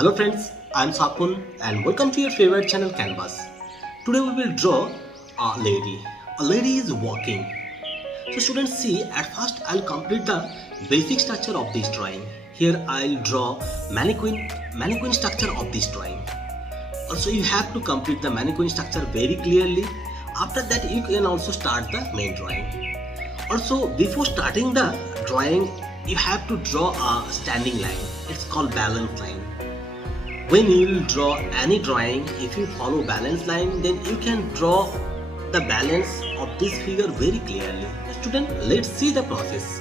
Hello friends, I am Sapun and welcome to your favorite channel Canvas. Today we will draw a lady. A lady is walking. So students, see, at first I'll complete the basic structure of this drawing. Here I'll draw mannequin structure of this drawing. Also you have to complete the mannequin structure very clearly. After that you can also start the main drawing. Also before starting the drawing you have to draw a standing line. It's called balance line. When you will draw any drawing, if you follow balance line, then you can draw the balance of this figure very clearly. Student, let's see the process.